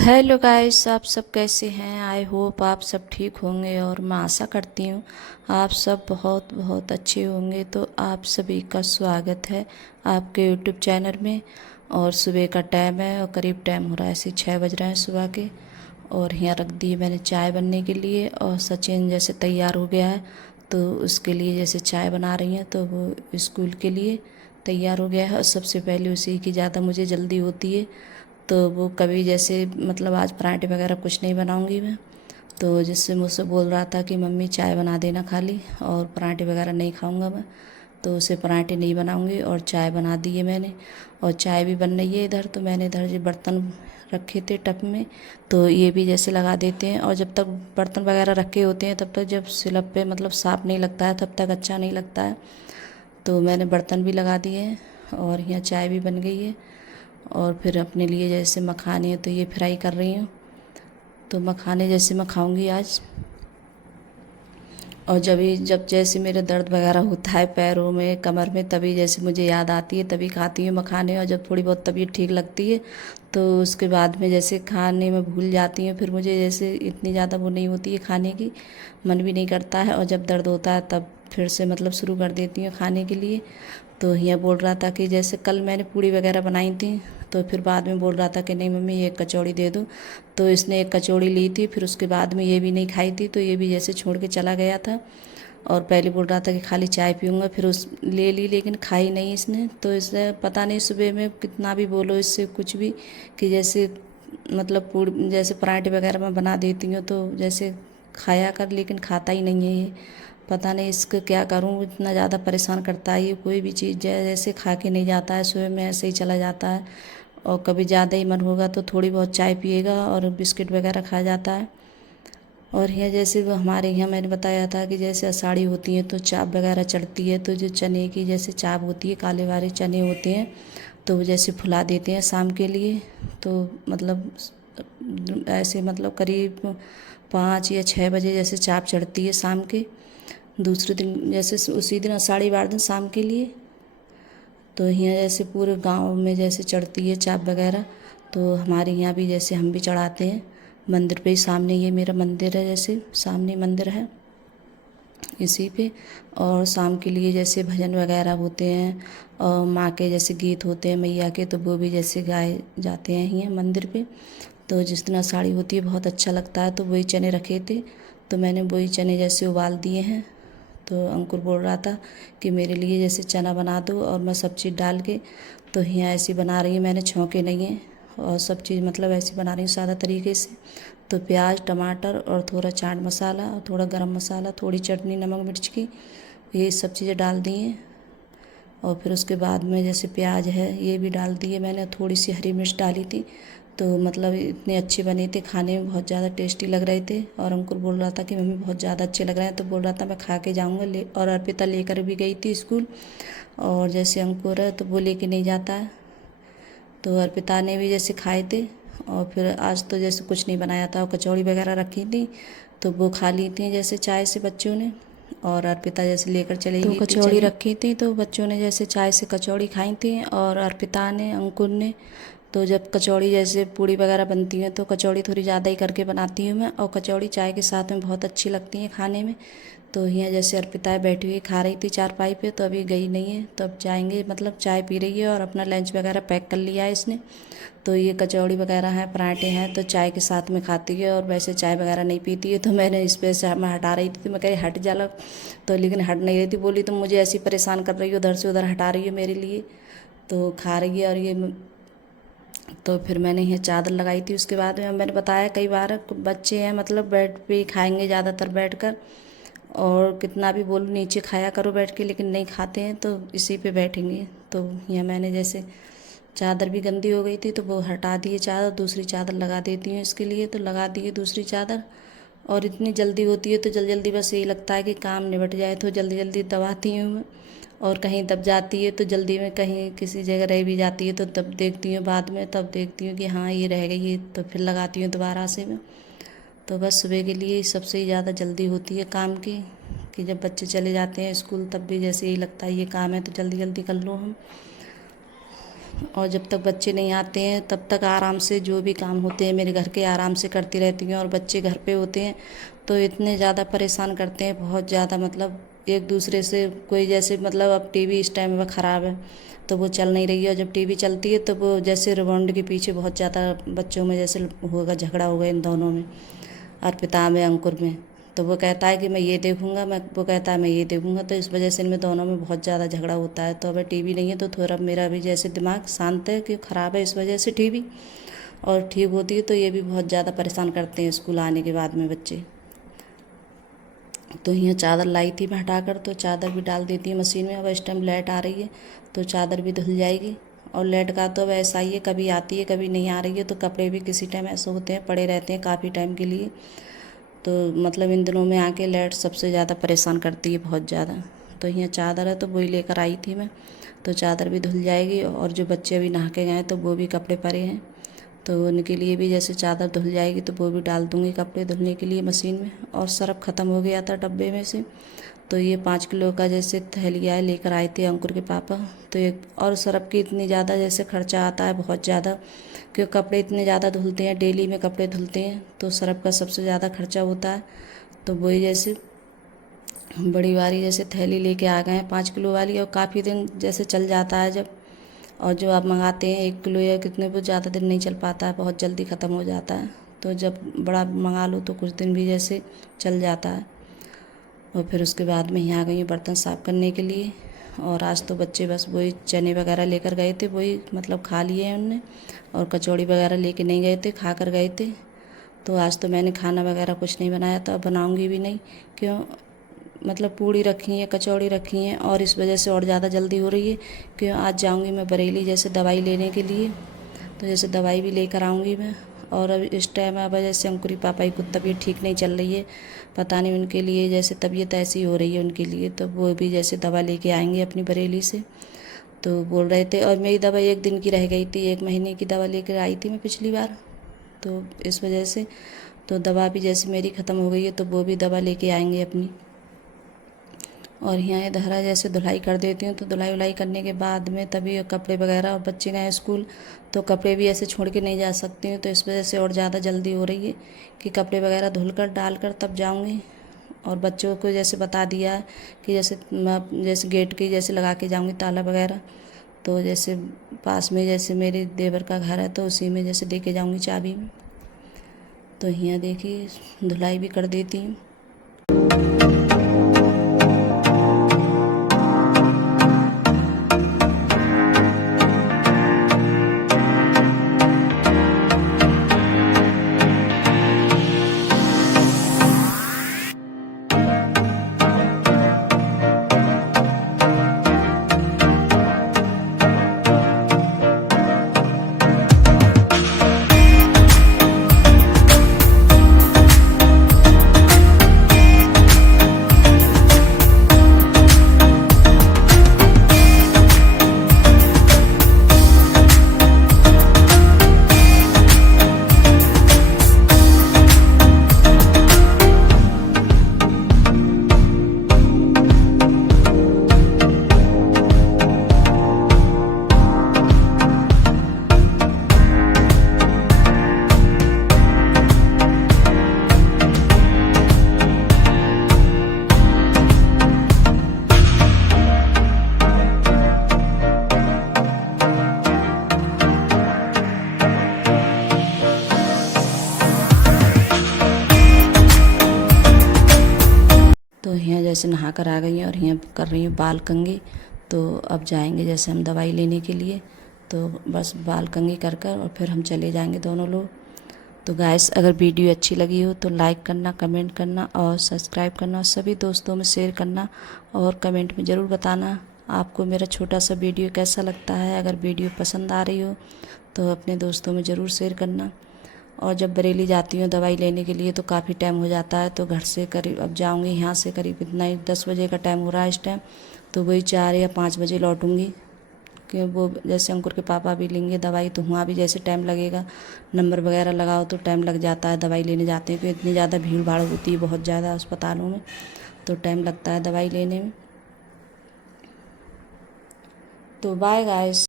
Hello guys, आप सब कैसे हैं। आई होप आप सब ठीक होंगे और मैं आशा करती हूँ आप सब बहुत बहुत अच्छे होंगे। तो आप सभी का स्वागत है आपके यूट्यूब चैनल में। और सुबह का टाइम है और करीब टाइम हो रहा है ऐसे 6 बज रहे हैं सुबह के। और यहाँ रख दी मैंने चाय बनने के लिए और सचिन जैसे तैयार हो गया है तो उसके लिए जैसे चाय बना रही हैं तो वो स्कूल के लिए तैयार हो गया है। और सबसे पहले उसी की ज़्यादा मुझे जल्दी होती है तो वो कभी जैसे मतलब आज पराठे वगैरह कुछ नहीं बनाऊंगी मैं। तो जिससे मुझसे बोल रहा था कि मम्मी चाय बना देना खाली और पराठे वगैरह नहीं खाऊंगा मैं। तो उसे पराठे नहीं बनाऊंगी और चाय बना दी है मैंने। और चाय भी बन रही है इधर। तो मैंने इधर जो बर्तन रखे थे टब में तो ये भी जैसे लगा देते हैं। और जब तक बर्तन वगैरह रखे होते हैं तब तक जब सिलप पे मतलब साफ़ नहीं लगता है तब तक अच्छा नहीं लगता है। तो मैंने बर्तन भी लगा दिए हैं और यहाँ चाय भी बन गई है। और फिर अपने लिए जैसे मखाने हैं तो ये फ्राई कर रही हूँ। तो मखाने जैसे मैं खाऊंगी आज। और जब जैसे मेरे दर्द वगैरह होता है पैरों में कमर में तभी जैसे मुझे याद आती है तभी खाती हूँ मखाने। और जब थोड़ी बहुत तबीयत ठीक लगती है तो उसके बाद में जैसे खाने में भूल जाती हूँ। फिर मुझे जैसे इतनी ज़्यादा वो नहीं होती है खाने की, मन भी नहीं करता है। और जब दर्द होता है तब फिर से मतलब शुरू कर देती हूँ खाने के लिए। तो यह बोल रहा था कि जैसे कल मैंने पूड़ी वगैरह बनाई थी तो फिर बाद में बोल रहा था कि नहीं मम्मी ये एक कचौड़ी दे दो। तो इसने एक कचौड़ी ली थी फिर उसके बाद में ये भी नहीं खाई थी तो ये भी जैसे छोड़ के चला गया था। और पहले बोल रहा था कि खाली चाय पीऊँगा फिर उस ले ली लेकिन खाई नहीं इसने। तो इसने पता नहीं सुबह में कितना भी बोलो इससे कुछ भी कि जैसे मतलब पूड़ी जैसे पराठे वगैरह मैं बना देती हूँ तो जैसे खाया कर लेकिन खाता ही नहीं है ये। पता नहीं इसको क्या करूँ, इतना ज़्यादा परेशान करता है ये। कोई भी चीज़ जैसे खा के नहीं जाता है, सुबह में ऐसे ही चला जाता है। और कभी ज़्यादा ही मन होगा तो थोड़ी बहुत चाय पिएगा और बिस्किट वगैरह खा जाता है। और यहाँ जैसे वो हमारे यहाँ मैंने बताया था कि जैसे आषाढ़ी होती है तो चाप वगैरह चढ़ती है तो जो चने की जैसे चाप होती है काले वाले चने होते हैं तो वो जैसे फुला देते हैं शाम के लिए। तो मतलब ऐसे मतलब करीब 5 या 6 बजे जैसे चाप चढ़ती है शाम के दूसरे दिन जैसे उसी दिन आषाढ़ी वाले दिन शाम के लिए। तो यहाँ जैसे पूरे गांव में जैसे चढ़ती है चाप वगैरह। तो हमारे यहाँ भी जैसे हम भी चढ़ाते हैं मंदिर पे ही। सामने ये मेरा मंदिर है जैसे सामने मंदिर है इसी पे। और शाम के लिए जैसे भजन वगैरह होते हैं और माँ के जैसे गीत होते हैं मैया के तो वो भी जैसे गाए जाते हैं यहाँ मंदिर पे। तो जिस दिन आषाढ़ी होती है बहुत अच्छा लगता है। तो वही चने रखे थे तो मैंने वही चने जैसे उबाल दिए हैं। तो अंकुर बोल रहा था कि मेरे लिए जैसे चना बना दो और मैं सब चीज़ डाल के। तो यहाँ ऐसी बना रही हूँ मैंने, छौंके नहीं हैं और सब चीज़ मतलब ऐसी बना रही हूँ सादा तरीके से। तो प्याज टमाटर और थोड़ा चाट मसाला और थोड़ा गरम मसाला थोड़ी चटनी नमक मिर्च की ये सब चीज़ें डाल दी हैं। और फिर उसके बाद में जैसे प्याज है ये भी डाल दिए मैंने, थोड़ी सी हरी मिर्च डाली थी। तो मतलब इतने अच्छे बने थे, खाने में बहुत ज़्यादा टेस्टी लग रहे थे। और अंकुर बोल रहा था कि मम्मी बहुत ज़्यादा अच्छे लग रहे हैं तो बोल रहा था मैं खा के जाऊँगा ले। और अर्पिता लेकर भी गई थी स्कूल। और जैसे अंकुर है तो वो लेके नहीं जाता है तो अर्पिता ने भी जैसे खाए थे। और फिर आज तो जैसे कुछ नहीं बनाया था और कचौड़ी वगैरह रखी थी तो वो खा ली थी जैसे चाय से बच्चों ने। और अर्पिता जैसे लेकर चली तो गई थी कचौड़ी रखी थी तो बच्चों ने जैसे चाय से कचौड़ी खाई थी और अर्पिता ने अंकुर ने। तो जब कचौड़ी जैसे पूड़ी वगैरह बनती है तो कचौड़ी थोड़ी ज़्यादा ही करके बनाती हूँ मैं। और कचौड़ी चाय के साथ में बहुत अच्छी लगती है खाने में। तो यहाँ जैसे अर्पिता बैठी हुई खा रही थी चारपाई पे तो अभी गई नहीं है तो अब जाएंगे मतलब चाय पी रही है और अपना लंच वगैरह पैक कर लिया है इसने। तो ये कचौड़ी वगैरह हैं पराठे हैं तो चाय के साथ में खाती है और वैसे चाय वगैरह नहीं पीती है। तो मैंने इस पे से मैं हटा रही थी तो मैं कही हट जा लग। तो लेकिन हट नहीं रही थी, बोली तुम मुझे ऐसी परेशान कर रही हो उधर से उधर हटा रही हो मेरे लिए। तो खा रही है और ये तो फिर मैंने ये चादर लगाई थी। उसके बाद में मैंने बताया कई बार बच्चे हैं मतलब बेड पे ही खाएंगे ज़्यादातर बैठकर। और कितना भी बोलो नीचे खाया करो बैठ के लेकिन नहीं खाते हैं तो इसी पे बैठेंगे। तो यहाँ मैंने जैसे चादर भी गंदी हो गई थी तो वो हटा दिए चादर, दूसरी चादर लगा देती हूँ इसके लिए। तो लगा दिए दूसरी चादर। और इतनी जल्दी होती है तो जल्दी जल्दी बस यही लगता है कि काम निबट जाए तो जल्दी जल्दी दबाती हूँ मैं। और कहीं दब जाती है तो जल्दी में कहीं किसी जगह रह भी जाती है तो तब देखती हूँ बाद में, तब देखती हूँ कि हाँ ये रह गई है तो फिर लगाती हूँ दोबारा से मैं। तो बस सुबह के लिए सबसे ही ज़्यादा जल्दी होती है काम की कि जब बच्चे चले जाते हैं स्कूल तब भी जैसे यही लगता है ये काम है तो जल्दी जल्दी कर लो हम। और जब तक बच्चे नहीं आते हैं तब तक आराम से जो भी काम होते हैं मेरे घर के आराम से करती रहती हूँ। और बच्चे घर पे होते हैं तो इतने ज़्यादा परेशान करते हैं, बहुत ज़्यादा, मतलब एक दूसरे से कोई जैसे मतलब अब टीवी इस टाइम में ख़राब है तो वो चल नहीं रही है, और जब टीवी चलती है तो वो जैसे रिमोट के पीछे बहुत ज़्यादा बच्चों में जैसे होगा, झगड़ा होगा इन दोनों में, अर्पिता में, अंकुर में। तो वो कहता है कि मैं ये देखूंगा, वो कहता है मैं ये देखूंगा, तो इस वजह से इनमें दोनों में बहुत ज़्यादा झगड़ा होता है। तो अगर टीवी नहीं है तो थोड़ा मेरा भी जैसे दिमाग शांत है कि ख़राब है इस वजह से टीवी, और ठीक होती है तो ये भी बहुत ज़्यादा परेशान करते हैं स्कूल आने के बाद में बच्चे। तो यहाँ चादर लाई थी मैं हटाकर, तो चादर भी डाल देती हूँ मशीन में। अब इस टाइम लाइट आ रही है तो चादर भी धुल जाएगी। और लाइट का तो अब ऐसा ही है, कभी आती है कभी नहीं आ रही है, तो कपड़े भी किसी टाइम ऐसे होते हैं पड़े रहते हैं काफ़ी टाइम के लिए। तो मतलब इन दिनों में आके लाइट सबसे ज़्यादा परेशान करती है, बहुत ज़्यादा। तो यहाँ चादर है तो वही लेकर आई थी मैं, तो चादर भी धुल जाएगी। और जो बच्चे अभी नहा के गए तो वो भी कपड़े पड़े हैं, तो उनके लिए भी जैसे चादर धुल जाएगी तो वो भी डाल दूँगी कपड़े धुलने के लिए मशीन में। और सर्फ़ ख़त्म हो गया था डब्बे में से, तो ये 5 किलो का जैसे थैलिया है लेकर आए थे अंकुर के पापा। तो एक और सर्फ़ की इतनी ज़्यादा जैसे खर्चा आता है, बहुत ज़्यादा, क्योंकि कपड़े इतने ज़्यादा धुलते हैं, डेली में कपड़े धुलते हैं, तो सर्फ़ का सबसे ज़्यादा खर्चा होता है। तो वही जैसे बड़ी वाली जैसे थैली लेके आ गए हैं 5 किलो वाली, और काफ़ी दिन जैसे चल जाता है जब। और जो आप मंगाते हैं 1 किलो या कितने, वो ज़्यादा दिन नहीं चल पाता है, बहुत जल्दी ख़त्म हो जाता है। तो जब बड़ा मंगा लो तो कुछ दिन भी जैसे चल जाता है। और फिर उसके बाद में यहाँ आ गई हूँ बर्तन साफ़ करने के लिए। और आज तो बच्चे बस वही चने वगैरह लेकर गए थे, वही मतलब खा लिए हैं उनने, और कचौड़ी वगैरह लेके नहीं गए थे, खा कर गए थे। तो आज तो मैंने खाना वगैरह कुछ नहीं बनाया था, बनाऊंगी भी नहीं, क्यों, मतलब पूड़ी रखी है, कचौड़ी रखी हैं, और इस वजह से और ज़्यादा जल्दी हो रही है क्यों आज जाऊंगी मैं बरेली जैसे दवाई लेने के लिए। तो जैसे दवाई भी लेकर आऊँगी मैं। और अब इस टाइम अब जैसे अंकुरी पापा की कुछ तबीयत ठीक नहीं चल रही है, पता नहीं उनके लिए जैसे तबीयत ऐसी हो रही है उनके लिए, तो वो भी जैसे दवा लेके आएंगे अपनी बरेली से। तो बोल रहे थे, और मेरी दवा 1 दिन की रह गई थी, 1 महीने की दवा लेकर आई थी मैं पिछली बार, तो इस वजह से तो दवा भी जैसे मेरी ख़त्म हो गई है, तो वो भी दवा लेके आएंगे अपनी। और यहाँ इधर जैसे धुलाई कर देती हूँ, तो धुलाई उलाई करने के बाद में तभी कपड़े वगैरह, और बच्चे गए स्कूल तो कपड़े भी ऐसे छोड़ के नहीं जा सकती हूँ, तो इस वजह से और ज़्यादा जल्दी हो रही है कि कपड़े वगैरह धुल कर डाल कर तब जाऊँगी। और बच्चों को जैसे बता दिया है कि जैसे मैं जैसे गेट की जैसे लगा के जाऊँगी ताला वगैरह, तो जैसे पास में जैसे मेरे देवर का घर है तो उसी में जैसे दे के जाऊँगी चाबी। तो यहाँ देखिए धुलाई भी कर देती हूँ। तो यहाँ जैसे नहा कर आ गई हैं और यहाँ कर रही हूँ बाल कंघी। तो अब जाएंगे जैसे हम दवाई लेने के लिए, तो बस बाल कंघी कर कर और फिर हम चले जाएंगे दोनों लोग। तो गाइस अगर वीडियो अच्छी लगी हो तो लाइक करना, कमेंट करना और सब्सक्राइब करना, और सभी दोस्तों में शेयर करना, और कमेंट में ज़रूर बताना आपको मेरा छोटा सा वीडियो कैसा लगता है। अगर वीडियो पसंद आ रही हो तो अपने दोस्तों में ज़रूर शेयर करना। और जब बरेली जाती हूँ दवाई लेने के लिए तो काफ़ी टाइम हो जाता है, तो घर से करीब अब जाऊँगी यहाँ से करीब इतना ही 10 बजे का टाइम हो रहा है इस टाइम, तो वही 4 या 5 बजे लौटूँगी, क्योंकि वो जैसे अंकुर के पापा भी लेंगे दवाई तो वहाँ भी जैसे टाइम लगेगा, नंबर वगैरह लगाओ तो टाइम लग जाता है, दवाई लेने जाते हैं क्योंकि इतनी ज़्यादा भीड़ भाड़ होती है बहुत ज़्यादा अस्पतालों में, तो टाइम लगता है दवाई लेने में। तो बाय गाइस।